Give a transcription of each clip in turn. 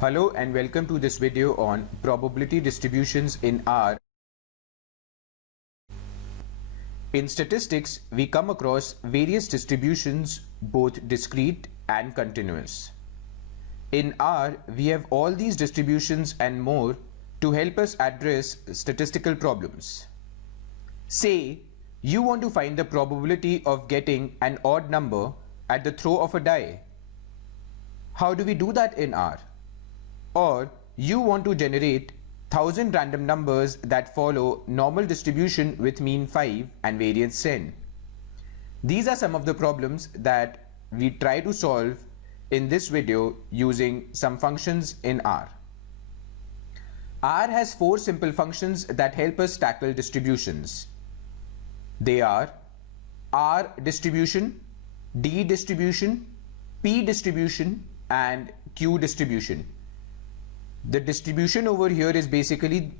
Hello and welcome to this video on probability distributions in R. In statistics, we come across various distributions, both discrete and continuous. In R, we have all these distributions and more to help us address statistical problems. Say, you want to find the probability of getting an odd number at the throw of a die. How do we do that in R? Or you want to generate 1000 random numbers that follow normal distribution with mean 5 and variance 10. These are some of the problems that we try to solve in this video using some functions in R. R has 4 simple functions that help us tackle distributions. They are R distribution, D distribution, P distribution, and Q distribution. The distribution over here is basically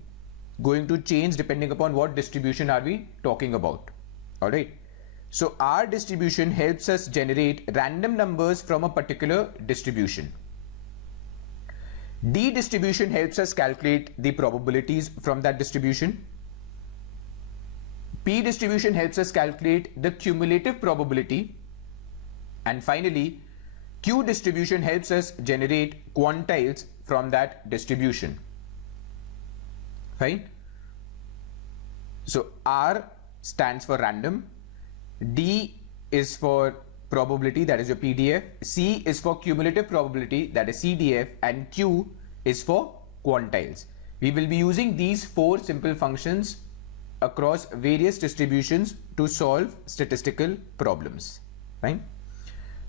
going to change depending upon what distribution are we talking about. Alright. So R distribution helps us generate random numbers from a particular distribution. D distribution helps us calculate the probabilities from that distribution. P distribution helps us calculate the cumulative probability. And finally, Q distribution helps us generate quantiles from that distribution. Fine. So R stands for random, D is for probability, that is your PDF, C is for cumulative probability, that is CDF, and Q is for quantiles. We will be using these 4 simple functions across various distributions to solve statistical problems. Fine.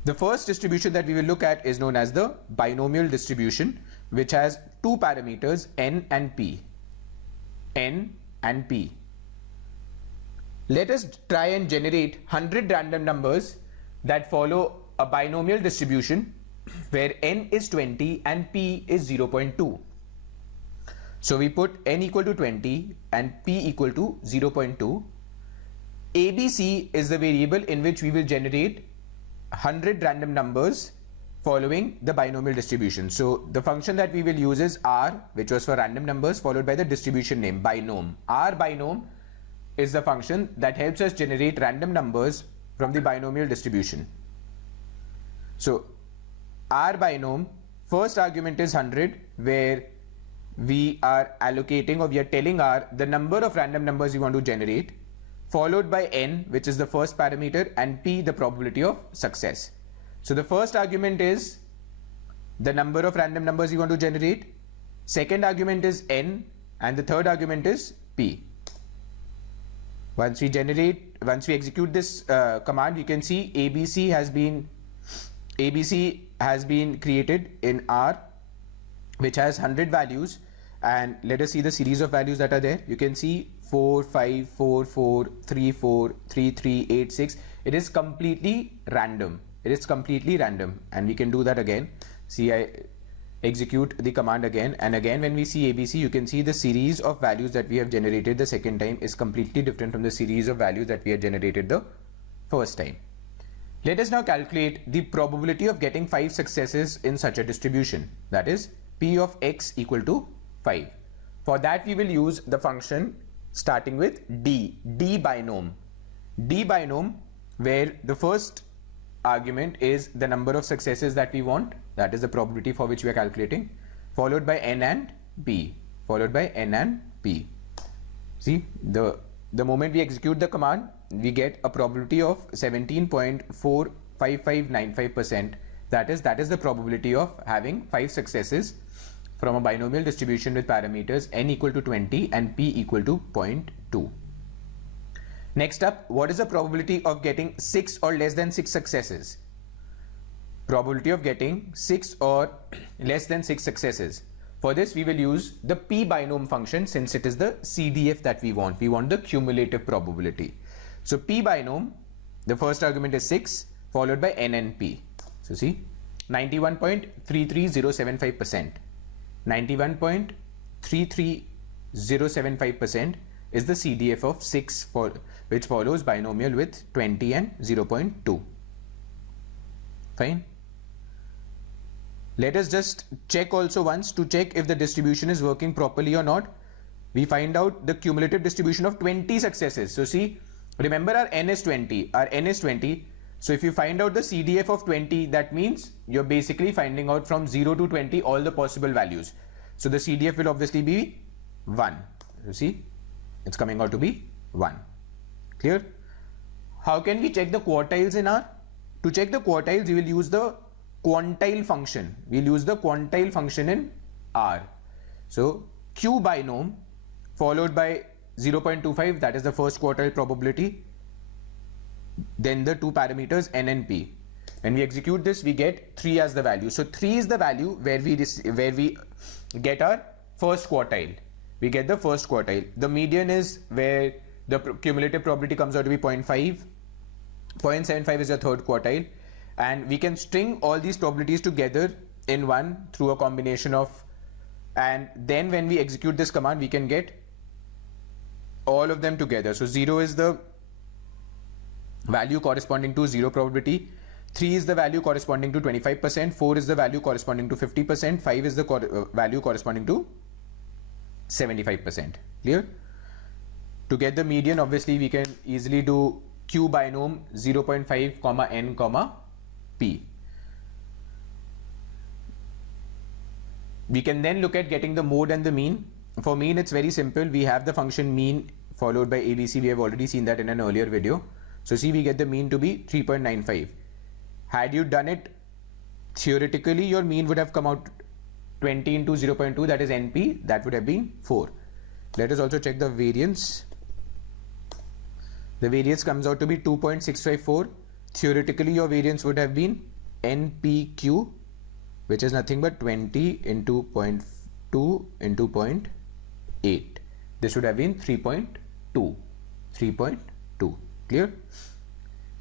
The first distribution that we will look at is known as the binomial distribution, which has 2 parameters, n and p. N and p. Let us try and generate 100 random numbers that follow a binomial distribution where n is 20 and p is 0.2. So we put n equal to 20 and p equal to 0.2. ABC is the variable in which we will generate 100 random numbers following the binomial distribution. So the function that we will use is R, which was for random numbers, followed by the distribution name binom. R binom is the function that helps us generate random numbers from the binomial distribution. So R binom, first argument is 100, where we are allocating, or we are telling R the number of random numbers we want to generate, followed by n, which is the first parameter, and p, the probability of success. So the first argument is the number of random numbers you want to generate, second argument is n, and the third argument is p. Once we execute this command, you can see ABC has been created in R, which has 100 values, and let us see the series of values that are there. You can see 4, 5, 4, 4, 3, 4, 3, 3, 8, 6. It is completely random. And we can do that again. See, I execute the command again, and again when we see ABC, you can see the series of values that we have generated the second time is completely different from the series of values that we had generated the first time. Let us now calculate the probability of getting 5 successes in such a distribution, that is P of x equal to 5. For that we will use the function starting with D binom. D binom, where the first argument is the number of successes that we want, that is the probability for which we are calculating, followed by n and p, See, the moment we execute the command, we get a probability of 17.45595%. That is the probability of having 5 successes from a binomial distribution with parameters n equal to 20 and p equal to 0.2. Next up, what is the probability of getting 6 or less than 6 successes? Probability of getting 6 or less than 6 successes. For this, we will use the p binom function, since it is the CDF that we want. We want the cumulative probability. So p binom, the first argument is 6, followed by n and p. So see, 91.33075%. 91.33075% is the CDF of 6, which follows binomial with 20 and 0.2. Fine. Let us just check also once to check if the distribution is working properly or not. We find out the cumulative distribution of 20 successes. So see, remember our n is 20. Our n is 20. So if you find out the CDF of 20, that means you're basically finding out from 0 to 20 all the possible values. So the CDF will obviously be 1. You see, it's coming out to be 1. Clear? How can we check the quartiles in R? To check the quartiles, we will use the quantile function. We'll use the quantile function in R. So Q binom followed by 0.25, that is the first quartile probability. Then the two parameters n and p. When we execute this, we get 3 as the value. So 3 is the value where we get our first quartile. We get the first quartile. The median is where the cumulative probability comes out to be 0.5. 0.75 is the third quartile. And we can string all these probabilities together in one through a combination of, and then when we execute this command, we can get all of them together. So 0 is the value corresponding to 0 probability, 3 is the value corresponding to 25%, 4 is the value corresponding to 50%, 5 is the value corresponding to 75%. Clear? To get the median, obviously we can easily do Q binom 0.5 comma n comma p. We can then look at getting the mode and the mean. For mean, it's very simple. We have the function mean followed by ABC. We have already seen that in an earlier video. So see, we get the mean to be 3.95. Had you done it theoretically, your mean would have come out 20 into 0.2, that is NP, that would have been 4. Let us also check the variance. The variance comes out to be 2.654. Theoretically, your variance would have been NPQ, which is nothing but 20 into 0.2 into 0.8. This would have been 3.2. 3.2. Clear?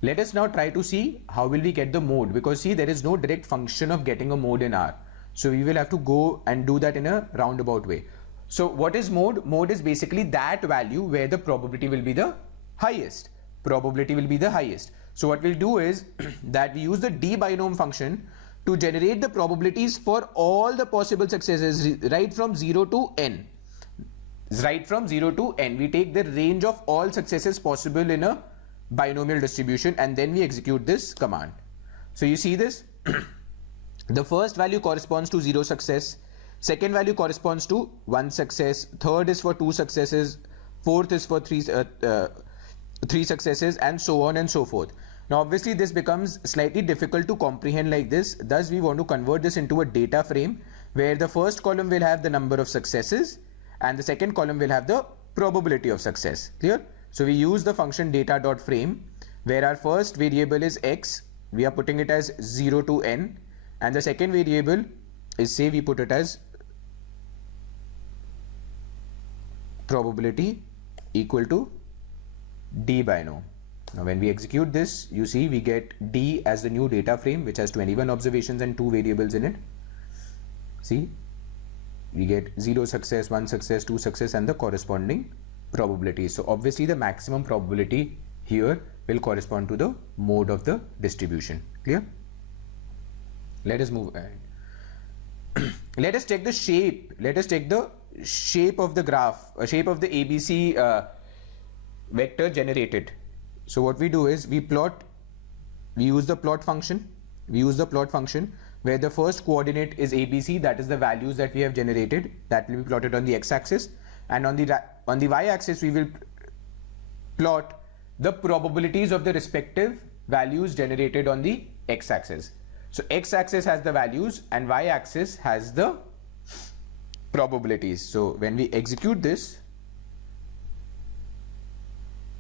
Let us now try to see how will we get the mode, because see, there is no direct function of getting a mode in R. So we will have to go and do that in a roundabout way. So what is mode? Mode is basically that value where the probability will be the highest. Probability will be the highest. So what we'll do is that we use the D binom function to generate the probabilities for all the possible successes right from 0 to n. Right from 0 to n. We take the range of all successes possible in a binomial distribution and then we execute this command. So you see this? The first value corresponds to 0 success. Second value corresponds to 1 success. Third is for 2 successes. Fourth is for 3 successes, and so on and so forth. Now obviously this becomes slightly difficult to comprehend like this. Thus we want to convert this into a data frame where the first column will have the number of successes and the second column will have the probability of success. Clear? So we use the function data.frame where our first variable is x. We are putting it as 0 to n, and the second variable is, say we put it as probability equal to D binom. Now when we execute this, you see we get D as the new data frame which has 21 observations and 2 variables in it. See, we get 0 success, 1 success, 2 success and the corresponding probability. So obviously the maximum probability here will correspond to the mode of the distribution. Clear? Let us move ahead. Let us check the shape. Let us check the shape of the graph, shape of the ABC vector generated. So what we do is we use the plot function. We use the plot function where the first coordinate is ABC, that is the values that we have generated, that will be plotted on the x-axis, and on the y-axis we will plot the probabilities of the respective values generated on the x-axis. So x-axis has the values and y-axis has the probabilities. So when we execute this,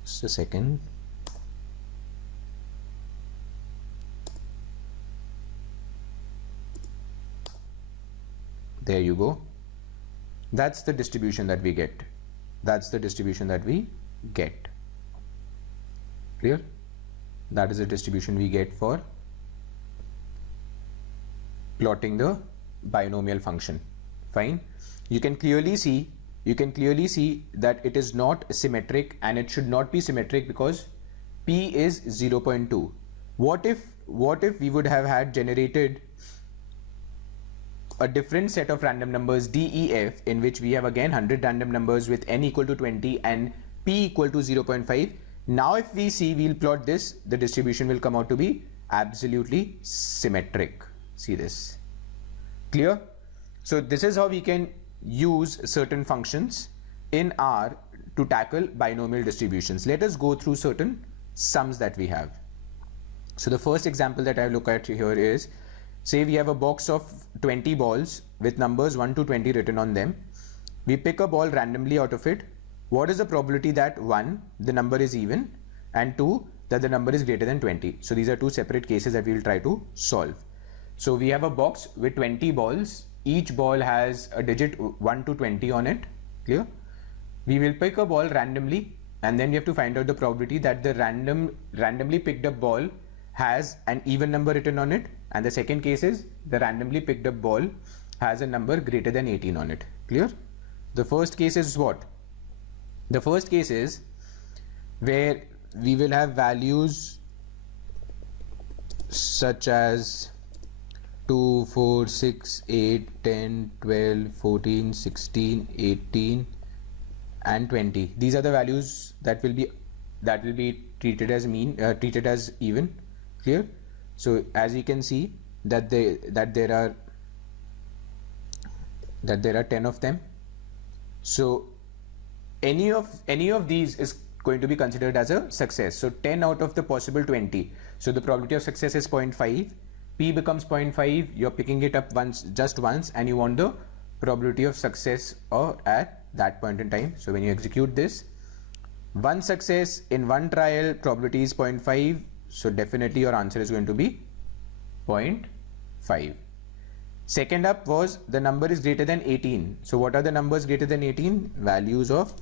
just a second. There you go. That's the distribution that we get. That's the distribution that we get. Clear? That is the distribution we get for plotting the binomial function. Fine. You can clearly see that it is not symmetric, and it should not be symmetric because P is 0.2. What if we would have had generated a different set of random numbers D, E, F, in which we have again 100 random numbers with n equal to 20 and p equal to 0.5. Now if we see, we'll plot this, the distribution will come out to be absolutely symmetric. See this. Clear? So this is how we can use certain functions in R to tackle binomial distributions. Let us go through certain sums that we have. So the first example that I look at here is, say we have a box of 20 balls with numbers 1 to 20 written on them. We pick a ball randomly out of it. What is the probability that 1, the number is even, and 2, that the number is greater than 20? So these are two separate cases that we will try to solve. So we have a box with 20 balls. Each ball has a digit 1 to 20 on it. Clear? We will pick a ball randomly, and then we have to find out the probability that the randomly picked up ball has an even number written on it, and the second case is the randomly picked up ball has a number greater than 18 on it. Clear? The first case is what? The first case is where we will have values such as 2, 4, 6, 8, 10, 12, 14, 16, 18 and 20. These are the values that will be treated as treated as even. Clear? So as you can see that there are 10 of them. So any of these is going to be considered as a success. So 10 out of the possible 20. So the probability of success is 0.5. P becomes 0.5. You're picking it up just once, and you want the probability of success at that point in time. So when you execute this, one success in one trial, probability is 0.5. So definitely your answer is going to be 0.5. Second up was the number is greater than 18. So what are the numbers greater than 18? Values of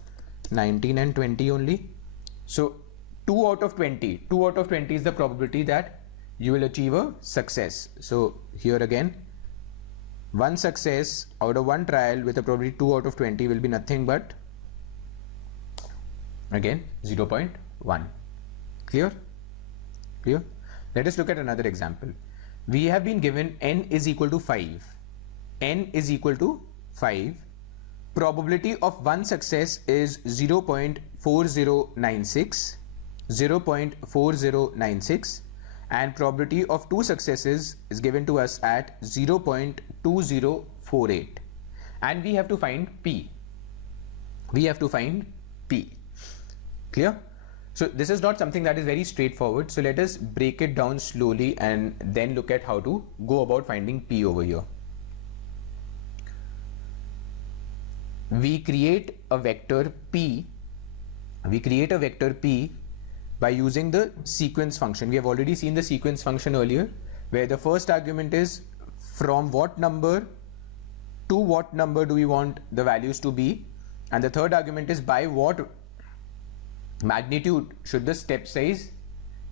19 and 20 only. So 2 out of 20. 2 out of 20 is the probability that you will achieve a success. So here again, one success out of one trial with a probability 2 out of 20 will be nothing but again 0.1. Clear? Clear? Let us look at another example. We have been given n is equal to 5. N is equal to 5. Probability of one success is 0.4096. 0.4096. And probability of two successes is given to us at 0.2048, and we have to find P. We have to find P. Clear? So this is not something that is very straightforward. So let us break it down slowly and then look at how to go about finding P over here. We create a vector P. We create a vector P by using the sequence function. We have already seen the sequence function earlier, where the first argument is from what number to what number do we want the values to be, and the third argument is by what magnitude should the step size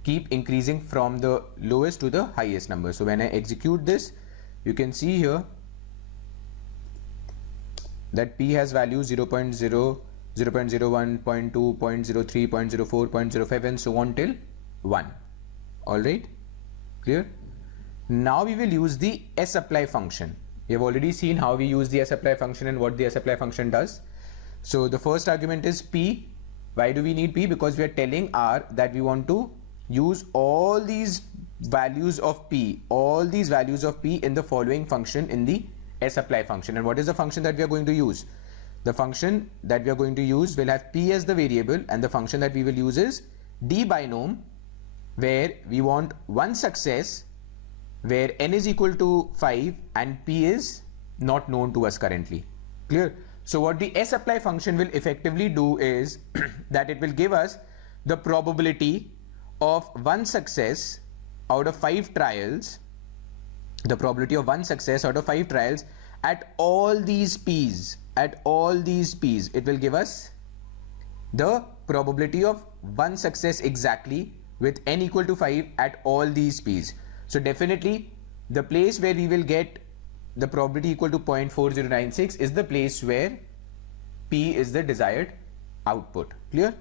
keep increasing from the lowest to the highest number. So when I execute this, you can see here that P has values 0.0, 0.01, 0.2, 0.03, 0.04, 0.05 and so on till 1. Alright, clear? Now we will use the sapply function. We have already seen how we use the sapply function and what the sapply function does. So the first argument is P. Why do we need P? Because we are telling R that we want to use all these values of P, in the following function in the sapply function. And what is the function that we are going to use? The function that we are going to use will have P as the variable, and the function that we will use is D binom, where we want one success where n is equal to 5 and P is not known to us currently. Clear? So what the sapply function will effectively do is that it will give us the probability of one success out of 5 trials, the probability of one success out of 5 trials at all these P's. At all these P's, it will give us the probability of one success exactly with n equal to 5 at all these P's. So definitely the place where we will get the probability equal to 0.4096 is the place where P is the desired output. Clear?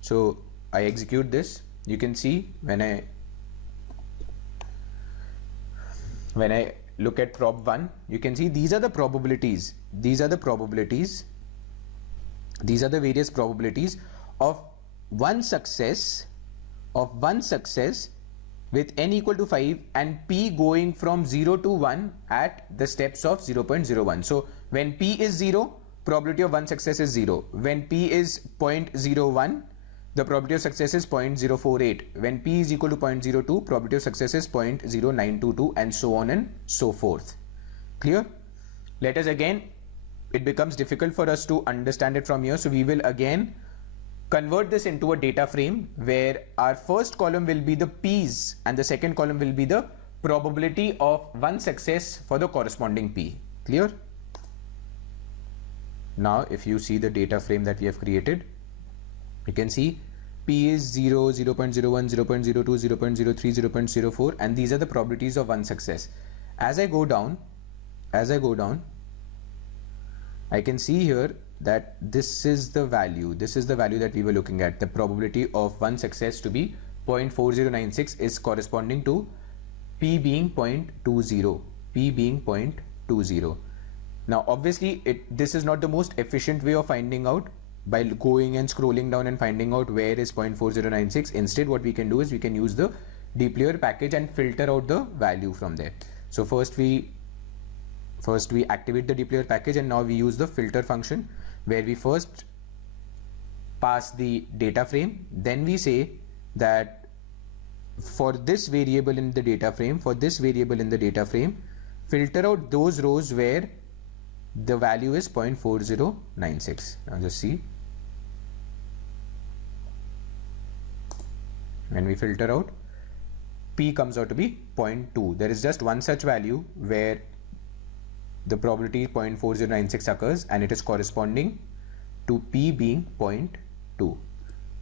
So I execute this. You can see when I look at prob 1, you can see these are the probabilities. These are the probabilities. These are the various probabilities of one success with n equal to 5 and p going from 0 to 1 at the steps of 0.01. So when p is 0, probability of one success is 0. When p is 0.01, the probability of success is 0.048. When p is equal to 0.02, probability of success is 0.0922, and so on and so forth. Clear? Let us again, it becomes difficult for us to understand it from here, so we will again convert this into a data frame where our first column will be the p's and the second column will be the probability of one success for the corresponding p. Clear? Now if you see the data frame that we have created, you can see p is 0, 0.01, 0.02, 0.03, 0.04, and these are the probabilities of one success. As I go down, I can see here that this is the value that we were looking at. The probability of one success to be 0.4096 is corresponding to p being 0.20. Now obviously this is not the most efficient way of finding out by going and scrolling down and finding out where is 0.4096. Instead what we can do is we can use the dplyr package and filter out the value from there. So first we activate the dplyr package, and now we use the filter function where we first pass the data frame, then we say that for this variable in the data frame, filter out those rows where the value is 0.4096. Now just see, when we filter out, p comes out to be 0.2. There is just one such value where the probability 0.4096 occurs, and it is corresponding to p being 0.2.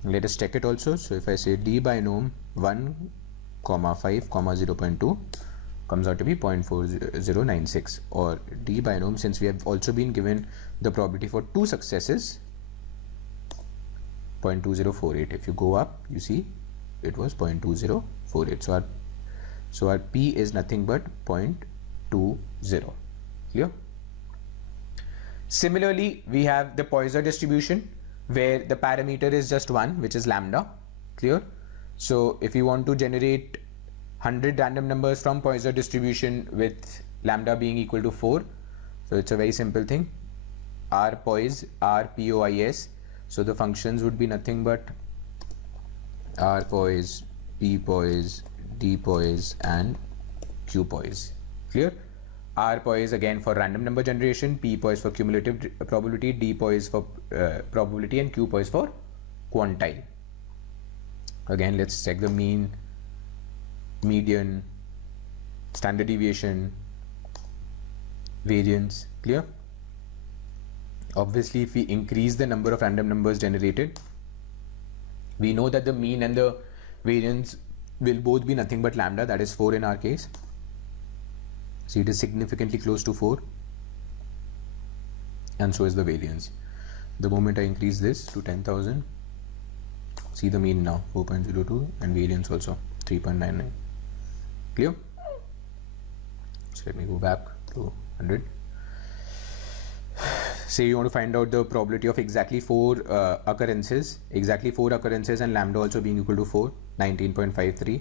Let us check it also. So if I say d binom 1, 5, 0.2 comes out to be 0.4096, or d binom, since we have also been given the probability for two successes, 0.2048. If you go up, you see it was 0.2048. So our p is nothing but 0.20. Clear? Similarly, we have the Poisson distribution where the parameter is just one, which is lambda. Clear? So if you want to generate 100 random numbers from Poisson distribution with lambda being equal to 4, so it's a very simple thing. rpois, rpois. So the functions would be nothing but rpois, ppois, dpois, and qpois. Clear? rpois again for random number generation, ppois for cumulative probability, dpois for probability, and qpois for quantile. Again, let's check the mean, median, standard deviation, variance. Clear? Obviously, if we increase the number of random numbers generated, we know that the mean and the variance will both be nothing but lambda, that is 4 in our case. See, it is significantly close to 4, and so is the variance. The moment I increase this to 10,000, see the mean now 4.02 and variance also 3.99. Clear? So let me go back to 100. Say you want to find out the probability of exactly 4 occurrences, and lambda also being equal to 4, 19.53.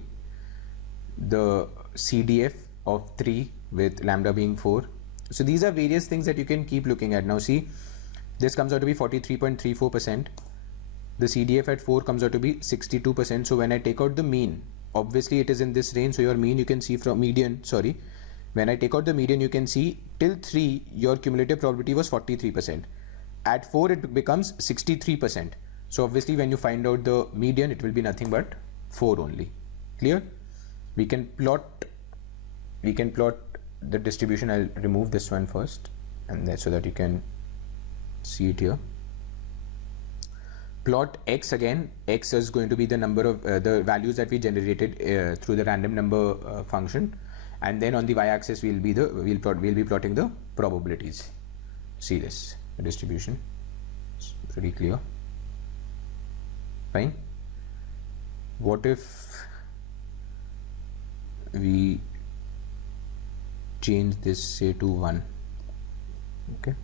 The CDF of 3 with lambda being 4. So these are various things that you can keep looking at. Now see, this comes out to be 43.34%. The CDF at 4 comes out to be 62%. So when I take out the mean, obviously it is in this range, so your mean you can see from median, sorry, when I take out the median, you can see till 3 your cumulative probability was 43%. At 4 it becomes 63%. So obviously when you find out the median, it will be nothing but 4 only. Clear? We can plot the distribution. I'll remove this one first, and so that you can see it here. Plot x again. X is going to be the number of the values that we generated through the random number function, and then on the y-axis we'll be plotting the probabilities. See this, the distribution. It's pretty clear. Fine. What if we change this say to 1. Okay,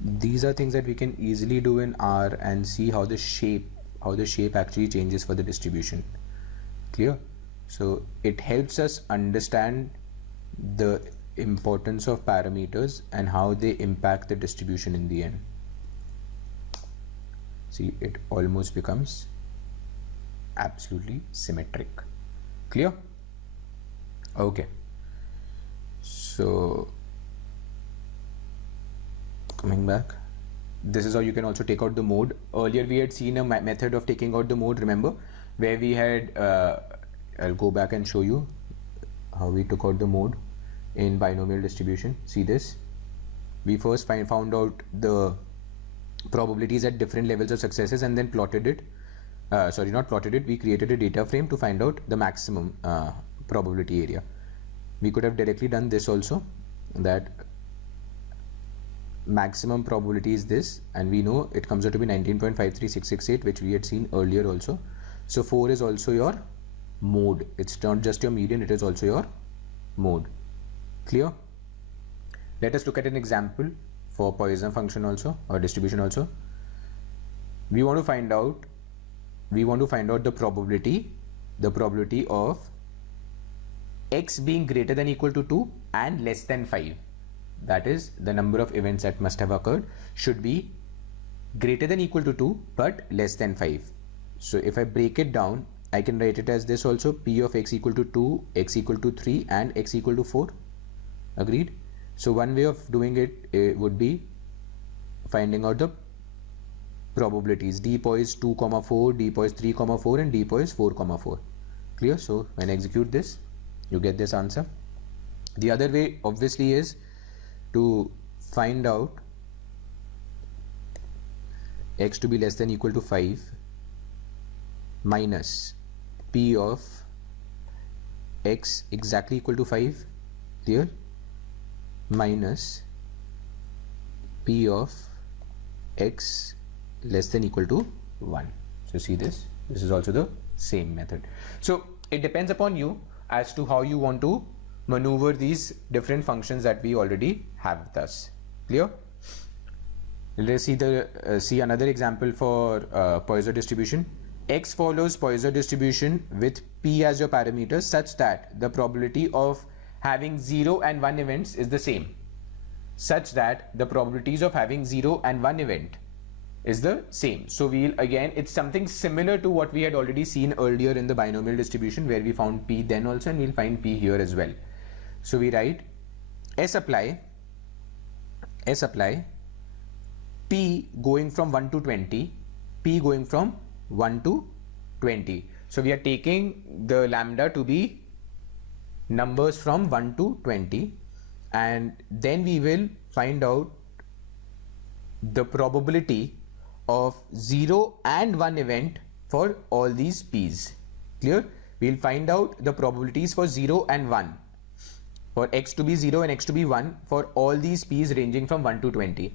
these are things that we can easily do in R and see how the shape actually changes for the distribution. Clear? So it helps us understand the importance of parameters and how they impact the distribution in the end. See, it almost becomes absolutely symmetric. Clear? Okay, so coming back, this is how you can also take out the mode. Earlier we had seen a method of taking out the mode, remember, where we had I'll go back and show you how we took out the mode in binomial distribution. See this, we first found out the probabilities at different levels of successes and then plotted it, sorry, not plotted it, we created a data frame to find out the maximum probability area. We could have directly done this also, that maximum probability is this, and we know it comes out to be 19.53668, which we had seen earlier also. So 4 is also your mode. It's not just your median, it is also your mode. Clear? Let us look at an example for Poisson function also, or distribution also. We want to find out the probability of x being greater than equal to 2 and less than 5. That is, the number of events that must have occurred should be greater than equal to 2 but less than 5. So if I break it down, I can write it as this also: p of x equal to 2, x equal to 3 and x equal to 4. Agreed? So one way of doing it would be finding out the probabilities. D poise 2, 4, D poise 3, 4 and D poise 4, 4. Clear? So when I execute this, you get this answer. The other way obviously is to find out x to be less than equal to 5 minus p of x exactly equal to 5, clear, minus p of x less than equal to 1. So see this is also the same method. So it depends upon you as to how you want to maneuver these different functions that we already have with us. Clear? Let's see another example for Poisson distribution. X follows Poisson distribution with p as your parameter such that the probability of having 0 and 1 events is the same, such that the probabilities of having 0 and 1 event is the same. So it's something similar to what we had already seen earlier in the binomial distribution, where we found p then also, and we'll find p here as well. So we write S apply p going from 1 to 20, p going from 1 to 20. So we are taking the lambda to be numbers from 1 to 20, and then we will find out the probability of 0 and 1 event for all these p's. Clear? We'll find out the probabilities for 0 and 1, for x to be 0 and x to be 1 for all these p's ranging from 1 to 20.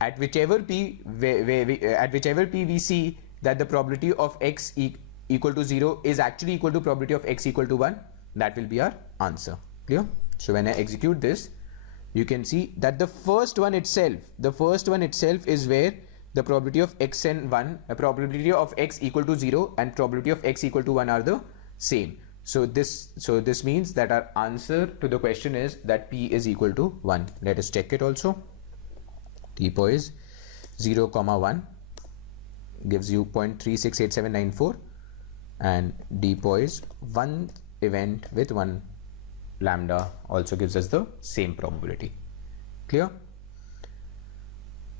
At whichever p we see that the probability of x equal to 0 is actually equal to probability of x equal to 1, that will be our answer. Clear? So when I execute this, you can see that the first one itself is where the probability of x and 1, probability of x equal to 0 and probability of x equal to 1 are the same. So this means that our answer to the question is that p is equal to 1. Let us check it also. T poise 0, 1 gives you 0.368794, and D poise 1 event with 1 lambda also gives us the same probability. Clear?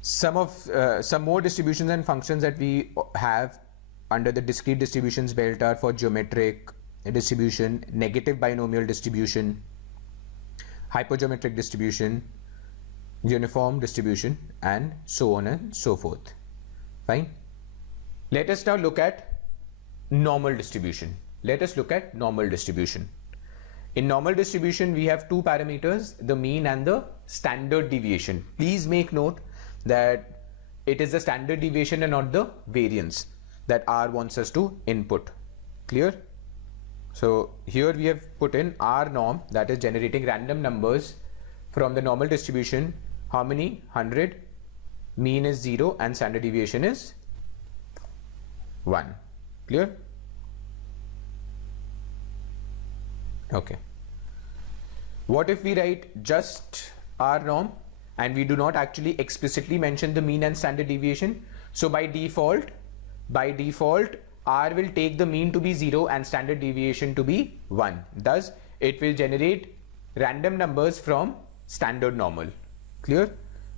Some more distributions and functions that we have under the discrete distributions belt are for geometric distribution, negative binomial distribution, hypergeometric distribution, uniform distribution, and so on and so forth. Fine. Let us now look at normal distribution. In normal distribution, we have two parameters, the mean and the standard deviation. Please make note that it is the standard deviation and not the variance that R wants us to input. Clear? So here we have put in R norm, that is generating random numbers from the normal distribution. How many? 100. Mean is 0 and standard deviation is 1. Clear? Okay. What if we write just R norm and we do not actually explicitly mention the mean and standard deviation? So by default, R will take the mean to be 0 and standard deviation to be 1. Thus, it will generate random numbers from standard normal. Clear?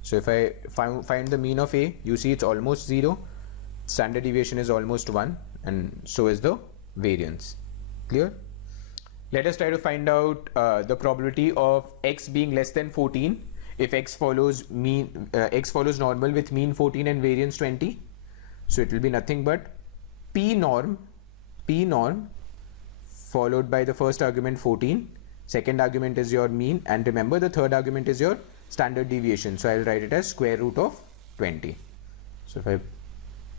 So if I find the mean of A, you see it's almost 0, standard deviation is almost 1, and so is the variance. Clear? Let us try to find out the probability of x being less than 14 if x follows normal with mean 14 and variance 20. So it will be nothing but p norm followed by the first argument 14, second argument is your mean, and remember the third argument is your standard deviation. So I will write it as square root of 20. So if I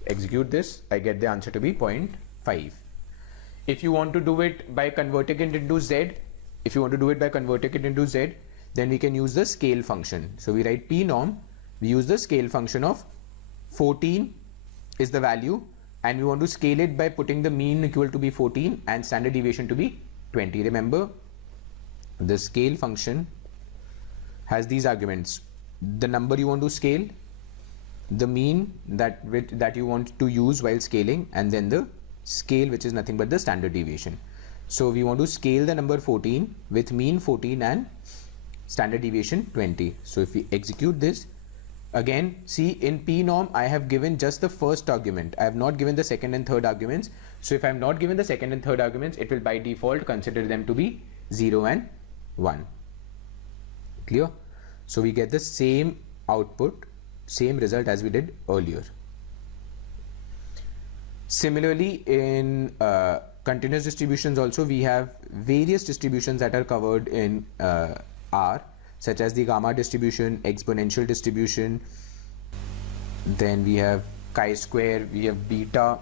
execute this, I get the answer to be 0.5. If you want to do it by converting it into z, then we can use the scale function. So we write p norm, we use the scale function of 14 is the value, and we want to scale it by putting the mean equal to be 14 and standard deviation to be 20. Remember, the scale function has these arguments: the number you want to scale, the mean that you want to use while scaling, and then the scale, which is nothing but the standard deviation. So we want to scale the number 14 with mean 14 and standard deviation 20. So if we execute this, again, see, in p norm I have given just the first argument, I have not given the second and third arguments. So if I am not given the second and third arguments, it will by default consider them to be 0 and 1. Clear? So we get the same output, same result as we did earlier. Similarly, in continuous distributions also, we have various distributions that are covered in R, such as the gamma distribution, exponential distribution, then we have chi-square, we have beta,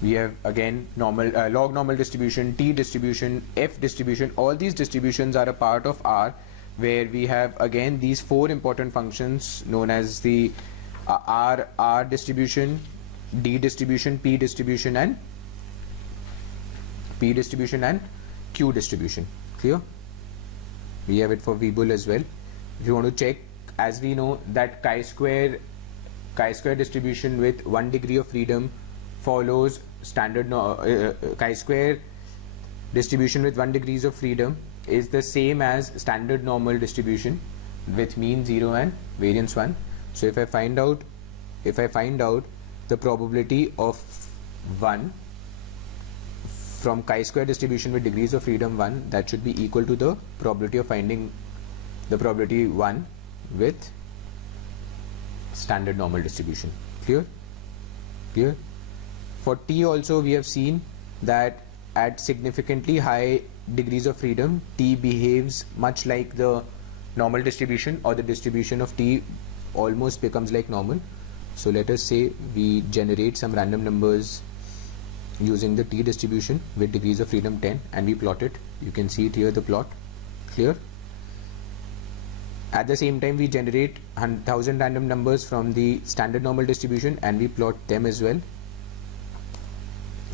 we have again normal, log normal distribution, T distribution, F distribution. All these distributions are a part of R, where we have again these four important functions known as the R distribution, D distribution, P distribution and Q distribution. Clear? We have it for Weibull as well. If you want to check, as we know that chi-square distribution with 1 degree of freedom follows standard chi-square distribution with 1 degrees of freedom is the same as standard normal distribution with mean 0 and variance 1. So if I find out the probability of 1 from chi-square distribution with degrees of freedom 1, that should be equal to the probability of finding the probability 1 with standard normal distribution. Clear? Clear? For T also, we have seen that at significantly high degrees of freedom, T behaves much like the normal distribution, or the distribution of T almost becomes like normal. So let us say we generate some random numbers using the T distribution with degrees of freedom 10, and we plot it. You can see it here, the plot. Clear? At the same time, we generate 1000 random numbers from the standard normal distribution, and we plot them as well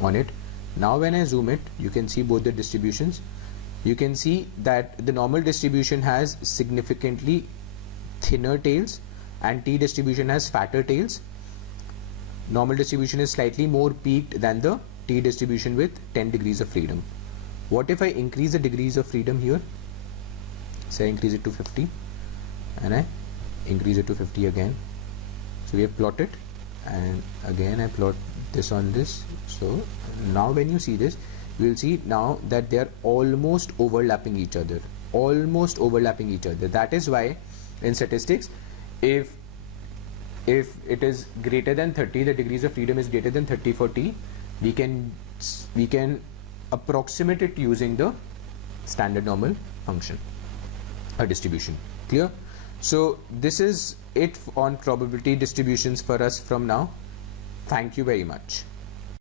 on it. Now when I zoom it, you can see both the distributions. You can see that the normal distribution has significantly thinner tails and T distribution has fatter tails. Normal distribution is slightly more peaked than the T distribution with 10 degrees of freedom. What if I increase the degrees of freedom here? Say I increase it to 50 and I increase it to 50 again. So we have plotted, and again I plot this on this. So now when you see this, you will see now that they are almost overlapping each other. That is why in statistics, if it is greater than 30, the degrees of freedom is greater than 30 for T, we can approximate it using the standard normal function or distribution. Clear? So this is it on probability distributions for us from now. Thank you very much.